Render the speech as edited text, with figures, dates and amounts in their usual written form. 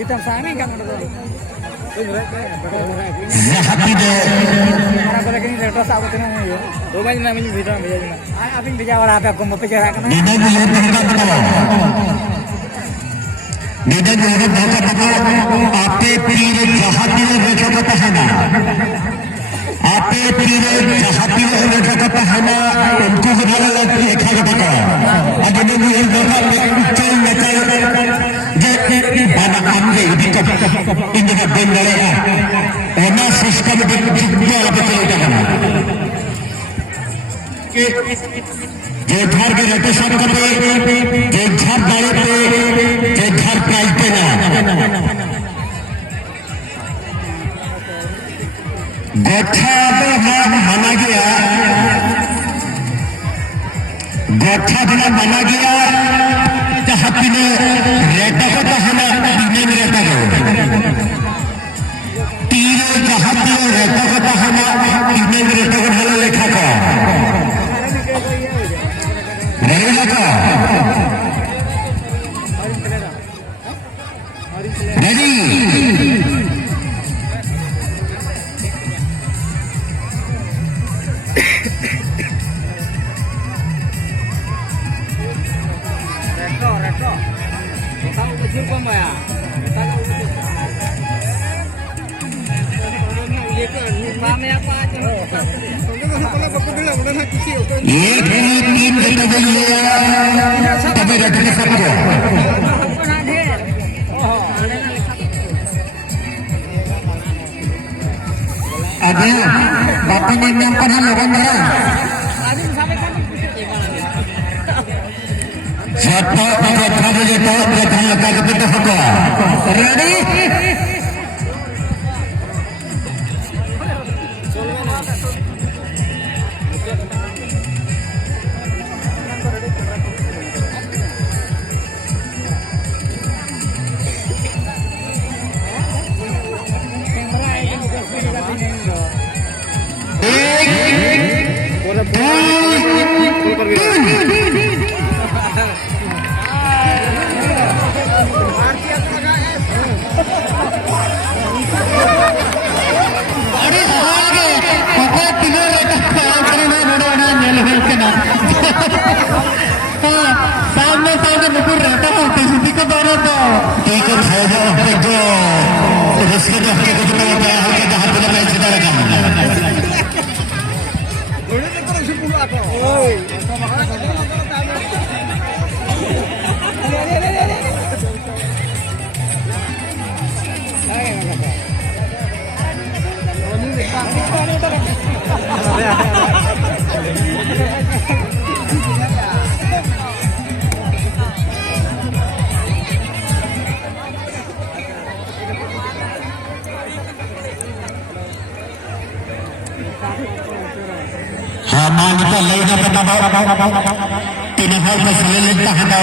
Kita sami kan ada. Zahati de. Orang boleh kini retos aku tenang ya. Rumah ni namanya video ni je. Apa yang dia awal apa aku mau bicara kan? Beda juga dengan apa? Beda juga dengan apa? Ape pire zahati de rekha kata hai na. Ape pire zahati de rekha kata hai na. Unko ko bhala lekha kata. Abe ne ये देखा चल नचल जे बाबा हमरे इनका इनका दिन लड़ेगा ओना system पे जितना आगे चलेगा जे घर के रहते सब करते जे घर डाले पे जे घर प्राइस पे ना गोठा माना गया गोठा बिना माना गया जहाँ पीने रहता होता है ना पीने में रहता है तीरे जहाँ पीने रहता होता है ना पीने में रहता है भला लेखा का रहेगा का रेडी एक तीन तभी रखने सबको अभी बापा ने नाम पर हम लोगों ने siapa yang berada di bawah belakang letak kita foto. Ready? सामने सामने मुकुर रहता है किसी को दोनों तो ठीक है जो उसके जो हके को तो होता है हके जहाँ पे मैं सीधा रखा हाँ मान तो लेना पता तीन हॉल में से ले लेता है तो